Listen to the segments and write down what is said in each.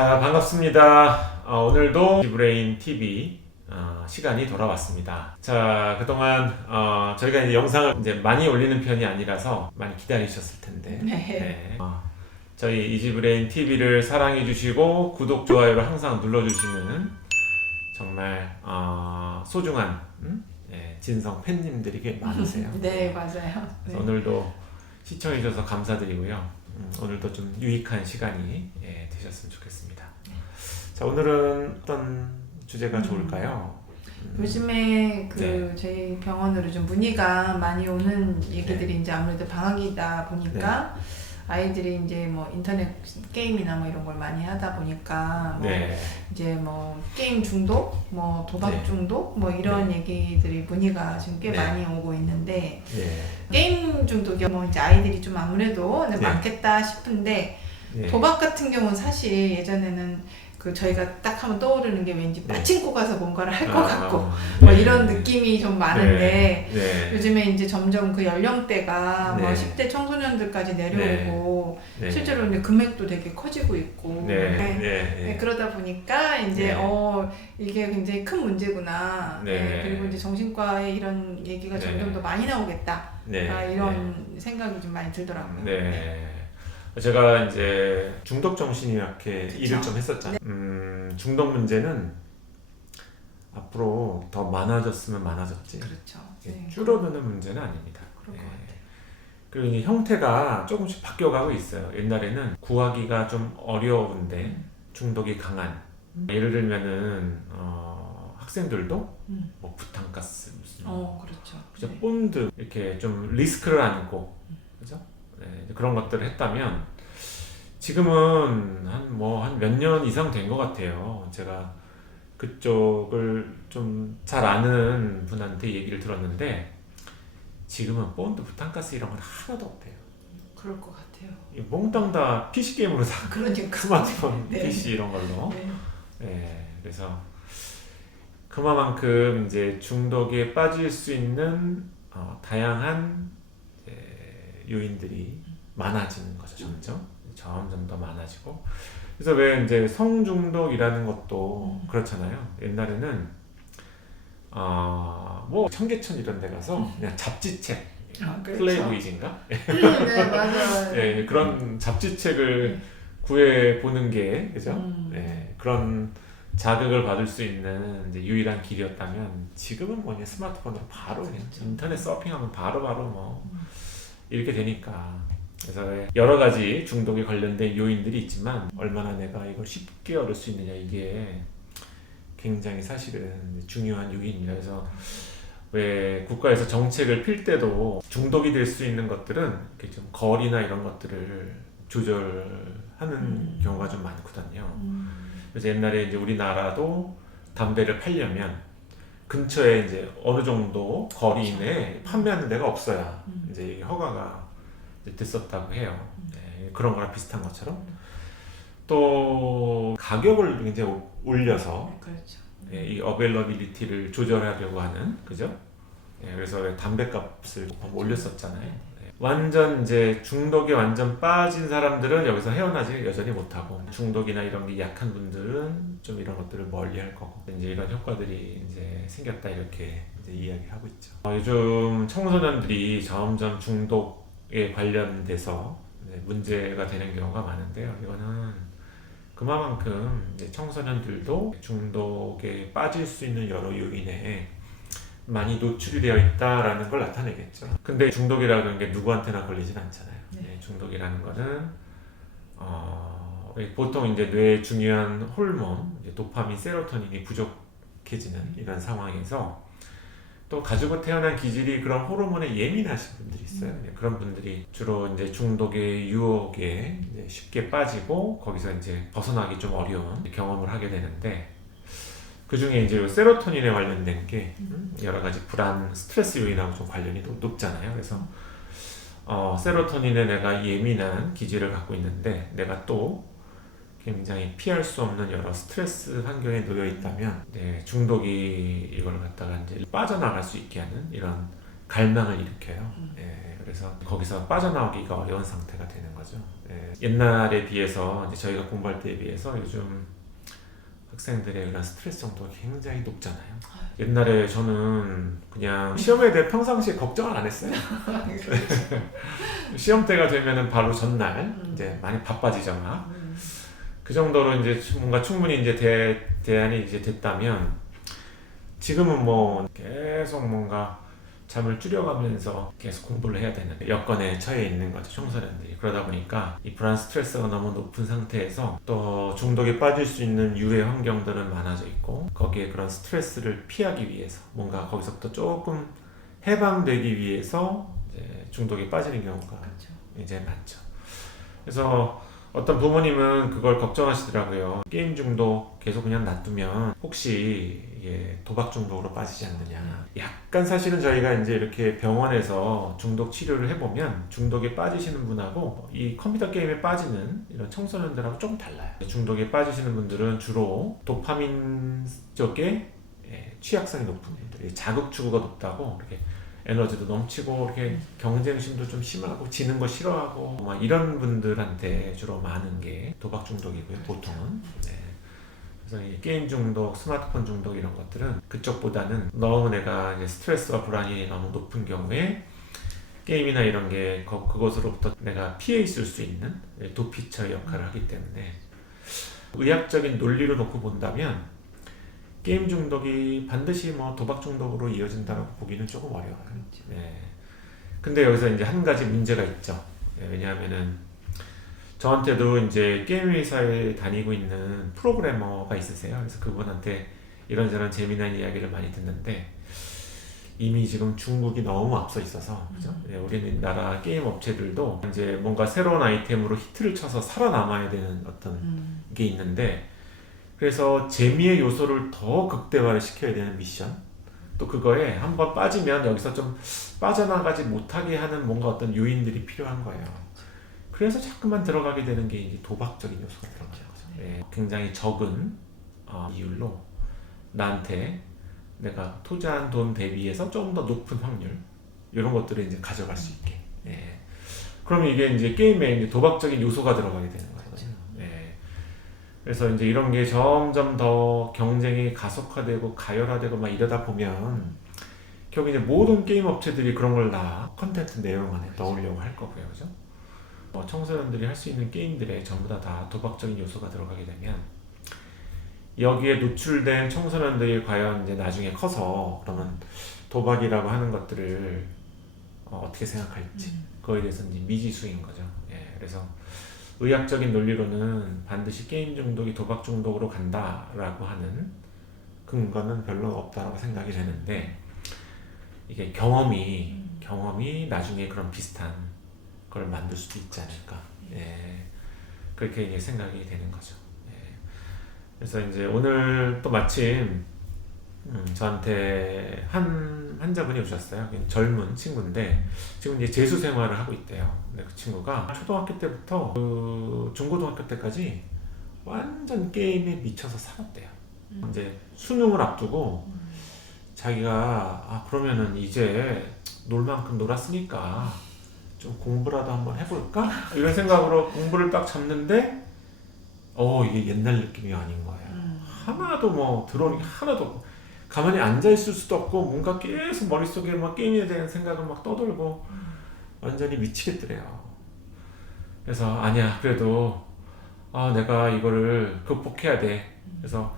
자, 반갑습니다. 오늘도 지브레인 TV 시간이 돌아왔습니다. 자, 그동안 저희가 이제 영상을 이제 많이 올리는 편이 아니라서 많이 기다리셨을 텐데, 네. 저희 이지브레인 TV를 사랑해 주시고 구독, 좋아요를 항상 눌러주시는 정말 소중한 진성 팬님들이 꽤 많으세요. 네, 맞아요. 네. 오늘도 시청해 주셔서 감사드리고요. 오늘도 좀 유익한 시간이 되셨으면 좋겠습니다. 자, 오늘은 어떤 주제가 좋을까요? 요즘에 네. 저희 병원으로 좀 문의가 많이 오는 얘기들이 이제 아무래도 방학이다 보니까 아이들이 이제 뭐 인터넷 게임이나 뭐 이런 걸 많이 하다 보니까 뭐 이제 뭐 게임 중독, 뭐 도박 중독, 뭐 이런 얘기들이 문의가 지금 꽤 많이 오고 있는데 게임 중독이 뭐 이제 아이들이 좀 아무래도 많겠다 싶은데 도박 같은 경우는 사실 예전에는 저희가 딱 하면 떠오르는 게 왠지 빠친코 가서 뭔가를 할 것 같고 뭐 이런 느낌이 좀 많은데 요즘에 이제 점점 그 연령대가 뭐 10대 청소년들까지 내려오고 실제로 이제 금액도 되게 커지고 있고 그러다 보니까 이제 이게 굉장히 큰 문제구나. 그리고 이제 정신과에 이런 얘기가 점점 더 많이 나오겠다. 이런 생각이 좀 많이 들더라고요. 제가 이제 중독정신의학회 일을 좀 했었잖아요. 중독 문제는 앞으로 더 많아졌으면 많아졌지. 그렇죠. 줄어드는 문제는 아닙니다. 그럴 것 같아요. 그리고 이제 형태가 조금씩 바뀌어가고 있어요. 옛날에는 구하기가 좀 어려운데 중독이 강한. 예를 들면은 학생들도 뭐 부탄가스 무슨 그렇죠. 본드 이렇게 좀 리스크를 안고 그죠? 그런 것들을 했다면 지금은 한 몇 년 이상 된 것 같아요. 제가 그쪽을 좀 잘 아는 분한테 얘기를 들었는데 지금은 본드, 부탄가스 이런 건 하나도 없대요. 그럴 것 같아요. 몽땅 다 PC 게임으로 다 그러니까. 스마트폰, PC 이런 걸로. 그래서 그만큼 이제 중독에 빠질 수 있는 다양한 요인들이 많아지는 거죠. 점점 더 많아지고. 그래서 왜 이제 성중독이라는 것도 그렇잖아요. 옛날에는 뭐 청계천 이런 데 가서 그냥 잡지책, 플레이보이즈인가? 네, 맞아요. 그런 잡지책을 구해 보는 게 그죠? 그런 자극을 받을 수 있는 이제 유일한 길이었다면 지금은 뭐냐 스마트폰으로 바로 그냥 인터넷 서핑하면 바로바로 뭐 이렇게 되니까. 그래서 여러 가지 중독에 관련된 요인들이 있지만 얼마나 내가 이걸 쉽게 얻을 수 있느냐 이게 굉장히 사실은 중요한 요인입니다. 그래서 왜 국가에서 정책을 필 때도 중독이 될 수 있는 것들은 이렇게 좀 거리나 이런 것들을 조절하는 경우가 좀 많거든요. 그래서 옛날에 이제 우리나라도 담배를 팔려면 근처에 이제 어느 정도 거리 이내에 판매하는 데가 없어야 이제 이게 허가가 됐었다고 해요. 그런 거랑 비슷한 것처럼 또 가격을 이제 올려서 이 어베일러빌리티를 조절하려고 하는 그죠? 그래서 담배값을 올렸었잖아요. 완전 이제 중독에 완전 빠진 사람들은 여기서 헤어나지 여전히 못하고 중독이나 이런 게 약한 분들은 좀 이런 것들을 멀리할 거고 이제 이런 효과들이 이제 생겼다 이렇게 이제 이야기하고 있죠. 요즘 청소년들이 점점 중독에 관련돼서 문제가 되는 경우가 많은데요. 이거는 그만큼 이제 청소년들도 중독에 빠질 수 있는 여러 요인에 많이 노출이 되어 있다라는 걸 나타내겠죠. 근데 중독이라는 게 누구한테나 걸리진 않잖아요. 중독이라는 거는 보통 이제 뇌의 중요한 호르몬, 이제 도파민, 세로토닌이 부족해지는 이런 상황에서 또 가지고 태어난 기질이 그런 호르몬에 예민하신 분들이 있어요. 그런 분들이 주로 이제 중독의 유혹에 이제 쉽게 빠지고 거기서 이제 벗어나기 좀 어려운 경험을 하게 되는데 그 중에 이제 세로토닌에 관련된 게 여러 가지 불안, 스트레스 요인하고 좀 관련이 높잖아요. 그래서 세로토닌에 내가 예민한 기질을 갖고 있는데 내가 또 굉장히 피할 수 없는 여러 스트레스 환경에 놓여 있다면 중독이 이걸 갖다가 이제 빠져나갈 수 있게 하는 이런 갈망을 일으켜요. 예, 그래서 거기서 빠져나오기가 어려운 상태가 되는 거죠. 예, 옛날에 비해서 이제 저희가 공부할 때에 비해서 요즘 학생들의 그런 스트레스 정도가 굉장히 높잖아요. 옛날에 저는 그냥 시험에 대해 평상시에 걱정을 안 했어요. 시험 때가 되면은 바로 전날 이제 많이 바빠지죠 막. 그 정도로 이제 뭔가 충분히 이제 대안이 이제 됐다면 지금은 뭐 계속 뭔가 잠을 줄여가면서 계속 공부를 해야 되는 여건에 처해 있는 거죠, 청소년들이. 그러다 보니까 이 불안 스트레스가 너무 높은 상태에서 또 중독에 빠질 수 있는 유해 환경들은 많아져 있고 거기에 그런 스트레스를 피하기 위해서 뭔가 거기서부터 조금 해방되기 위해서 이제 중독에 빠지는 경우가 그렇죠. 이제 많죠. 그래서 어떤 부모님은 그걸 걱정하시더라고요. 게임 중독 계속 그냥 놔두면 혹시 이게 도박 중독으로 빠지지 않느냐. 약간 사실은 저희가 이제 이렇게 병원에서 중독 치료를 해보면 중독에 빠지시는 분하고 이 컴퓨터 게임에 빠지는 이런 청소년들하고 좀 달라요. 중독에 빠지시는 분들은 주로 도파민 쪽에 취약성이 높은 분들, 자극 추구가 높다고 이렇게 에너지도 넘치고 이렇게 경쟁심도 좀 심하고 지는 거 싫어하고 막 이런 분들한테 주로 많은 게 도박 중독이고요, 보통은. 네. 그래서 이 게임 중독, 스마트폰 중독 이런 것들은 그쪽보다는 너무 내가 이제 스트레스와 불안이 너무 높은 경우에 게임이나 이런 게 그것으로부터 내가 피해 있을 수 있는 도피처 역할을 하기 때문에 의학적인 논리로 놓고 본다면 게임 중독이 반드시 뭐 도박 중독으로 이어진다고 보기는 조금 어려워요. 네. 근데 여기서 이제 한 가지 문제가 있죠. 네, 왜냐하면은 저한테도 이제 게임 회사에 다니고 있는 프로그래머가 있으세요. 그래서 그분한테 이런저런 재미난 이야기를 많이 듣는데 이미 지금 중국이 너무 앞서 있어서 그죠? 네, 우리나라 게임 업체들도 이제 뭔가 새로운 아이템으로 히트를 쳐서 살아남아야 되는 어떤 게 있는데 그래서 재미의 요소를 더 극대화를 시켜야 되는 미션 또 그거에 한번 빠지면 여기서 좀 빠져나가지 못하게 하는 뭔가 어떤 요인들이 필요한 거예요. 그래서 자꾸만 들어가게 되는 게 이제 도박적인 요소가 들어가는 거죠. 네. 굉장히 적은 이율로 나한테 내가 투자한 돈 대비해서 좀 더 높은 확률 이런 것들을 이제 가져갈 수 있게. 예. 그러면 이게 이제 게임에 이제 도박적인 요소가 들어가게 되는 거거든요. 예. 그래서 이제 이런 게 점점 더 경쟁이 가속화되고 가열화되고 막 이러다 보면 결국 이제 모든 게임 업체들이 그런 걸 다 컨텐츠 내용 안에 넣으려고 할 거고요, 그죠? 청소년들이 할 수 있는 게임들에 전부 다 도박적인 요소가 들어가게 되면 여기에 노출된 청소년들이 과연 이제 나중에 커서 그러면 도박이라고 하는 것들을 어떻게 생각할지 그거에 대해서 이제 미지수인 거죠. 예, 그래서 의학적인 논리로는 반드시 게임 중독이 도박 중독으로 간다라고 하는 근거는 별로 없다라고 생각이 되는데 이게 경험이 나중에 그런 비슷한 걸 만들 수도 있지 않을까. 예, 그렇게 이제 생각이 되는 거죠. 예, 그래서 이제 오늘 또 마침 저한테 한 환자분이 오셨어요. 젊은 친구인데 지금 이제 재수 생활을 하고 있대요. 근데 그 친구가 초등학교 때부터 그 중고등학교 때까지 완전 게임에 미쳐서 살았대요. 이제 수능을 앞두고 자기가 그러면은 이제 놀 만큼 놀았으니까 좀 공부라도 한번 해볼까? 이런 생각으로 공부를 딱 잡는데 이게 옛날 느낌이 아닌 거예요. 하나도 뭐 들어오는 게 하나도 없고 가만히 앉아있을 수도 없고 뭔가 계속 머릿속에 막 게임에 대한 생각을 막 떠돌고 완전히 미치겠더래요. 그래서 아니야 그래도 내가 이거를 극복해야 돼. 그래서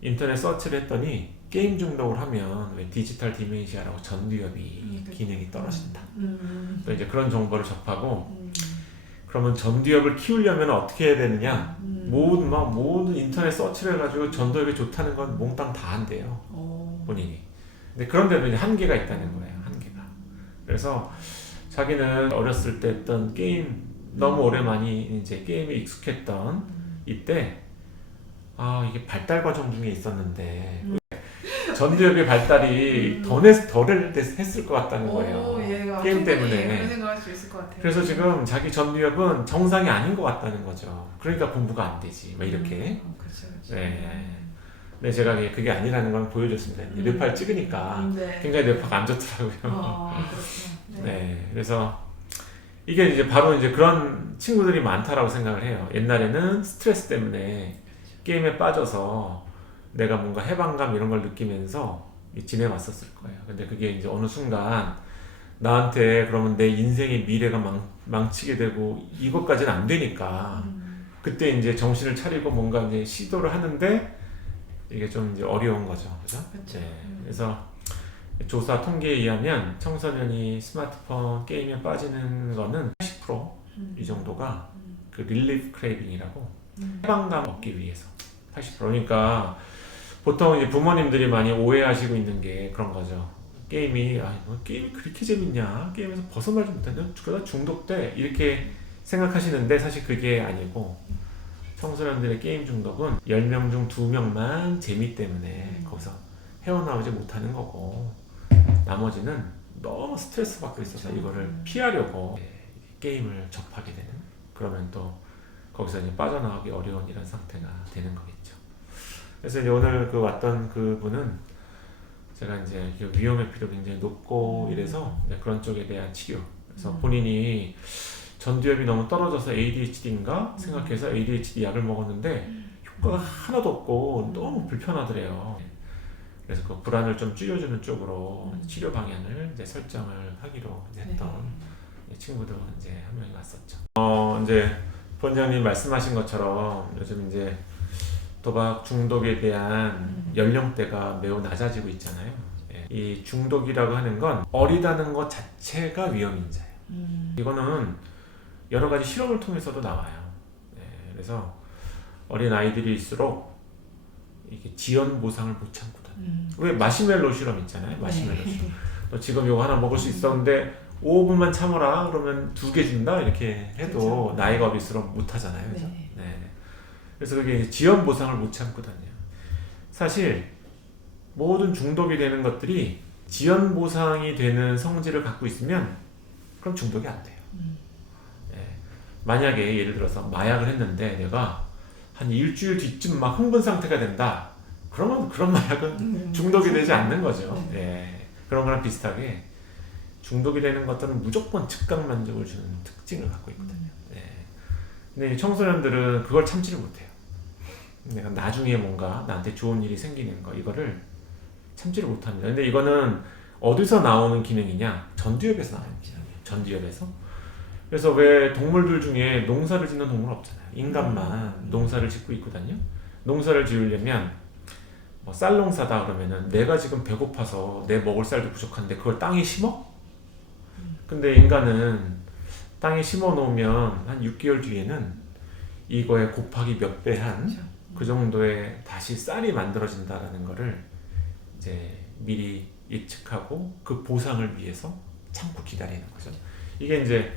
인터넷 서치를 했더니 게임 중독을 하면 왜 디지털 디멘시아라고 전두엽이 기능이 떨어진다. 또 이제 그런 정보를 접하고 그러면 전두엽을 키우려면 어떻게 해야 되느냐? 모든 인터넷 서치를 해가지고 전두엽이 좋다는 건 몽땅 다 한대요. 본인이. 근데 그런데도 이제 한계가 있다는 거예요. 한계가. 그래서 자기는 어렸을 때 했던 게임 너무 오래 많이 이제 게임에 익숙했던 이때 이게 발달 과정 중에 있었는데 전두엽의 발달이 덜 했을 것 같다는 거예요. 게임 때문에. 그런 생각할 수 있을 것 같아요. 그래서 지금 자기 전두엽은 정상이 아닌 것 같다는 거죠. 그러니까 공부가 안 되지. 막 이렇게. 그렇죠. 네. 근데 제가 그게 아니라는 걸 보여줬습니다. 뇌파를 찍으니까 네. 굉장히 뇌파가 안 좋더라고요. 그렇구나. 네, 그래서 이게 이제 바로 이제 그런 친구들이 많다라고 생각을 해요. 옛날에는 스트레스 때문에 게임에 빠져서 내가 뭔가 해방감 이런 걸 느끼면서 지내왔었을 거예요. 근데 그게 이제 어느 순간 나한테 그러면 내 인생의 미래가 망치게 되고 이것까지는 안 되니까 그때 이제 정신을 차리고 뭔가 이제 시도를 하는데 이게 좀 이제 어려운 거죠. 그죠? 그렇죠. 네. 그래서 조사 통계에 의하면 청소년이 스마트폰 게임에 빠지는 거는 80%이 정도가 그 릴리프 크레이빙이라고 해방감 얻기 위해서 80%. 그러니까 보통 이제 부모님들이 많이 오해하시고 있는 게 그런 거죠. 게임이 게임이 그렇게 재밌냐? 게임에서 벗어나지 못하냐? 그러다 중독돼 이렇게 생각하시는데 사실 그게 아니고 청소년들의 게임 중독은 10명 중 2명만 재미 때문에 거기서 헤어나오지 못하는 거고 나머지는 너무 스트레스 받고 있어서 이거를 피하려고 게임을 접하게 되는 그러면 또 거기서 이제 빠져나가기 어려운 이런 상태가 되는 거겠죠. 그래서 이제 오늘 그 왔던 그 분은 제가 이제 위험 회피도 굉장히 높고 이래서 그런 쪽에 대한 치료. 그래서 본인이 전두엽이 너무 떨어져서 ADHD인가 생각해서 ADHD 약을 먹었는데 효과가 하나도 없고 너무 불편하더래요. 그래서 그 불안을 좀 줄여주는 쪽으로 치료 방향을 이제 설정을 하기로 이제 했던 친구도 이제 한 명이 왔었죠. 이제 본장님 말씀하신 것처럼 요즘 이제 도박 중독에 대한 연령대가 매우 낮아지고 있잖아요. 이 중독이라고 하는 건 어리다는 것 자체가 위험인자예요. 이거는 여러 가지 실험을 통해서도 나와요. 그래서 어린 아이들일수록 이게 지연 보상을 못 참거든. 왜 마시멜로 실험 있잖아요. 마시멜로 실험. 너 지금 이거 하나 먹을 수 있었는데 5분만 참아라 그러면 2개 준다 이렇게 해도 그렇죠. 나이가 어릴수록 못 하잖아요. 그래서 그래서 그게 지연 보상을 못 참거든요. 사실 모든 중독이 되는 것들이 지연 보상이 되는 성질을 갖고 있으면 그럼 중독이 안 돼요. 만약에 예를 들어서 마약을 했는데 내가 한 일주일 뒤쯤 막 흥분 상태가 된다. 그러면 그런 마약은 중독이 되지 않는 거죠. 그런 거랑 비슷하게 중독이 되는 것들은 무조건 즉각 만족을 주는 특징을 갖고 있거든요. 근데 이 청소년들은 그걸 참지를 못해요. 내가 나중에 뭔가 나한테 좋은 일이 생기는 거 이거를 참지를 못합니다. 근데 이거는 어디서 나오는 기능이냐? 전두엽에서 나오는 기능이에요. 전두엽에서. 그래서 왜 동물들 중에 농사를 짓는 동물 없잖아요. 인간만 농사를 짓고 있거든요. 농사를 지으려면 뭐 쌀 농사다 그러면은 내가 지금 배고파서 내 먹을 쌀도 부족한데 그걸 땅에 심어? 근데 인간은 땅에 심어 놓으면 한 6개월 뒤에는 이거에 곱하기 몇 배 한 그 정도의 다시 쌀이 만들어진다라는 거를 이제 미리 예측하고 그 보상을 위해서 참고 기다리는 거죠. 이게 이제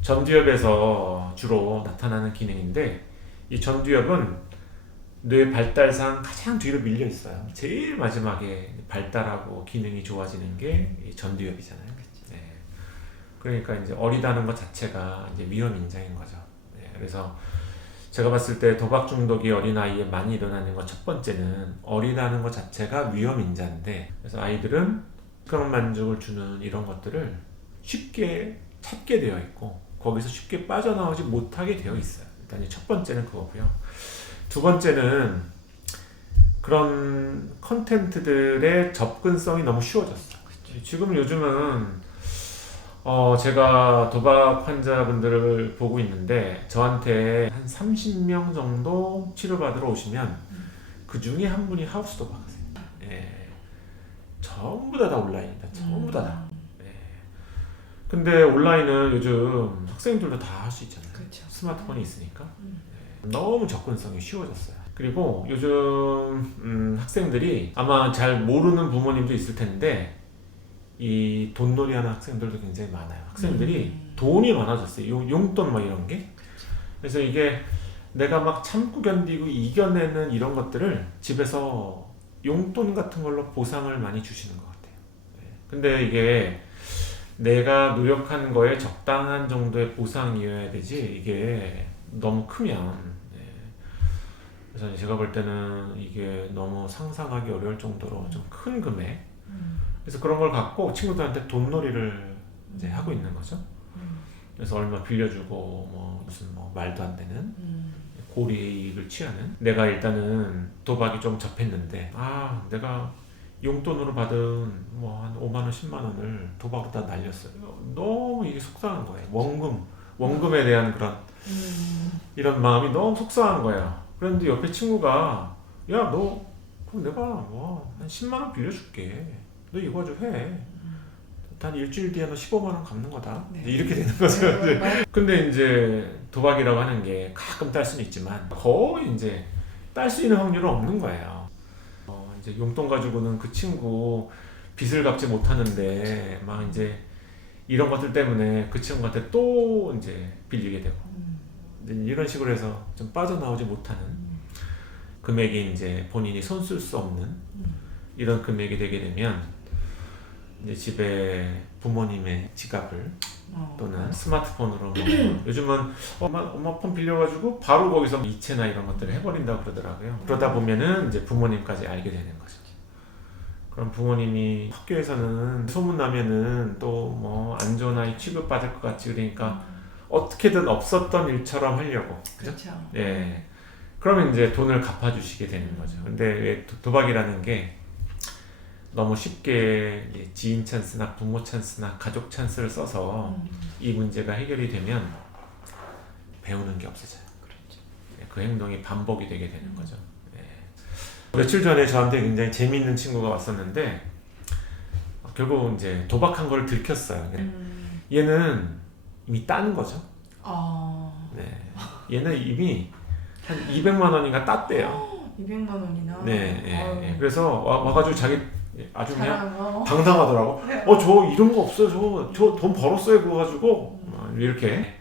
전두엽에서 주로 나타나는 기능인데 이 전두엽은 뇌 발달상 가장 뒤로 밀려 있어요. 제일 마지막에 발달하고 기능이 좋아지는 게 이 전두엽이잖아요. 그러니까 이제 어리다는 것 자체가 이제 위험 인자인 거죠. 그래서 제가 봤을 때 도박 중독이 어린아이에 많이 일어나는 것 첫 번째는 어리다는 것 자체가 위험 인자인데 그래서 아이들은 즉각 만족을 주는 이런 것들을 쉽게 찾게 되어 있고 거기서 쉽게 빠져나오지 못하게 되어 있어요. 일단 첫 번째는 그거고요. 두 번째는 그런 컨텐츠들의 접근성이 너무 쉬워졌어요. 지금 요즘은 제가 도박 환자분들을 보고 있는데 저한테 한 30명 정도 치료받으러 오시면 그 중에 한 분이 하우스 도박하세요. 전부 다 온라인이다. 전부 다. 근데 온라인은 요즘 학생들도 다 할 수 있잖아요. 그렇죠. 스마트폰이 있으니까. 너무 접근성이 쉬워졌어요. 그리고 요즘 학생들이 아마 잘 모르는 부모님도 있을 텐데 이 돈놀이 하는 학생들도 굉장히 많아요. 학생들이 돈이 많아졌어요. 용돈 막 이런 게. 그래서 이게 내가 막 참고 견디고 이겨내는 이런 것들을 집에서 용돈 같은 걸로 보상을 많이 주시는 것 같아요. 근데 이게 내가 노력한 거에 적당한 정도의 보상이어야 되지 이게 너무 크면 그래서 제가 볼 때는 이게 너무 상상하기 어려울 정도로 좀 큰 금액. 그래서 그런 걸 갖고 친구들한테 돈놀이를 이제 하고 있는 거죠. 그래서 얼마 빌려주고 뭐 무슨 뭐 말도 안 되는 고리의 이익을 취하는. 내가 일단은 도박이 좀 접했는데 내가 용돈으로 받은 뭐 한 5만 원, 10만 원을 도박으로 다 날렸어요. 너무 이게 속상한 거예요. 원금에 대한 그런 이런 마음이 너무 속상한 거예요. 그런데 옆에 친구가 야, 너 그럼 내가 뭐 한 10만 원 빌려줄게. 너 이거 가지고 해. 단 일주일 뒤에 너 15만 원 갚는 거다. 네. 이렇게 되는 거죠. 근데 이제 도박이라고 하는 게 가끔 딸 수는 있지만 거의 이제 딸 수 있는 확률은 없는 거예요. 이제 용돈 가지고는 그 친구 빚을 갚지 못하는데 막 이제 이런 것들 때문에 그 친구한테 또 이제 빌리게 되고 이제 이런 식으로 해서 좀 빠져나오지 못하는 금액이 이제 본인이 손 쓸 수 없는 이런 금액이 되게 되면 이제 집에 부모님의 지갑을 또는 스마트폰으로 뭐 요즘은 엄마 폰 빌려가지고 바로 거기서 이체나 이런 것들을 해버린다고 그러더라고요. 그러다 보면은 이제 부모님까지 알게 되는 거죠. 그럼 부모님이 학교에서는 소문나면은 또 뭐 안 좋은 아이 취급받을 것 같지. 그러니까 어떻게든 없었던 일처럼 하려고. 그렇죠. 예. 그러면 이제 돈을 갚아주시게 되는 거죠. 근데 왜 도박이라는 게 너무 쉽게 지인 찬스나 부모 찬스나 가족 찬스를 써서 이 문제가 해결이 되면 배우는 게 없어져요. 그렇죠. 그 행동이 반복이 되게 되는 거죠. 며칠 전에 저한테 굉장히 재미있는 친구가 왔었는데 결국 이제 도박한 걸 들켰어요. 얘는 이미 딴 거죠. 네. 얘는 이미 한 200만 원인가 땄대요. 200만 원이나. 네. 그래서 와가지고 자기 아주 그냥 잘하고. 당당하더라고. 저 이런 거 없어요. 저 돈 벌었어요. 그거 가지고 이렇게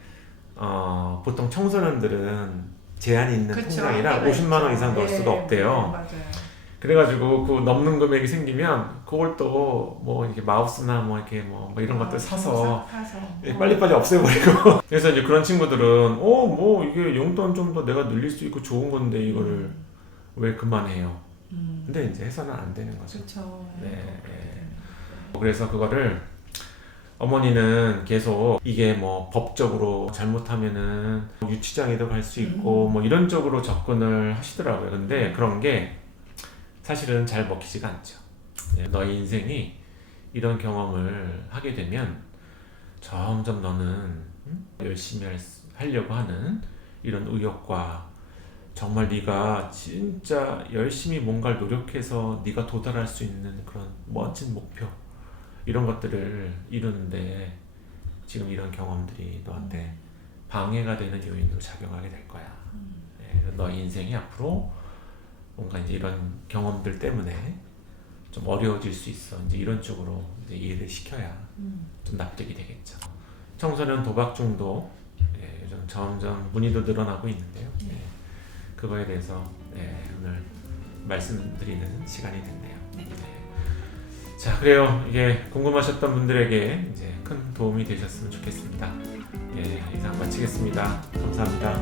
보통 청소년들은 제한이 있는 통장이라 50만 원 이상 넣을 수가 없대요. 맞아요. 그래가지고 그 넘는 금액이 생기면 그걸 또 뭐 이렇게 마우스나 뭐 이렇게 뭐 이런 것들 사서 빨리빨리 없애버리고. 그래서 이제 그런 친구들은 뭐 이게 용돈 좀 더 내가 늘릴 수 있고 좋은 건데 이거를 왜 그만해요. 근데 이제 해서는 안 되는 거죠. 그렇죠. 네. 그래서 그거를 어머니는 계속 이게 뭐 법적으로 잘못하면은 유치장에도 갈 수 있고 뭐 이런 쪽으로 접근을 하시더라고요. 근데 그런 게 사실은 잘 먹히지가 않죠. 너의 인생이 이런 경험을 하게 되면 점점 너는 열심히 하려고 하는 이런 의욕과 정말 네가 진짜 열심히 뭔가를 노력해서 네가 도달할 수 있는 그런 멋진 목표 이런 것들을 이루는데 지금 이런 경험들이 너한테 방해가 되는 요인으로 작용하게 될 거야. 너의 인생이 앞으로 뭔가 이제 이런 경험들 때문에 좀 어려워질 수 있어. 이제 이런 쪽으로 이제 이해를 시켜야 좀 납득이 되겠죠. 청소년 도박 중독 요즘 점점 문의도 늘어나고 있는데요. 그거에 대해서 오늘 말씀드리는 시간이 됐네요. 자, 그래요. 이게 궁금하셨던 분들에게 이제 큰 도움이 되셨으면 좋겠습니다. 이상 마치겠습니다. 감사합니다.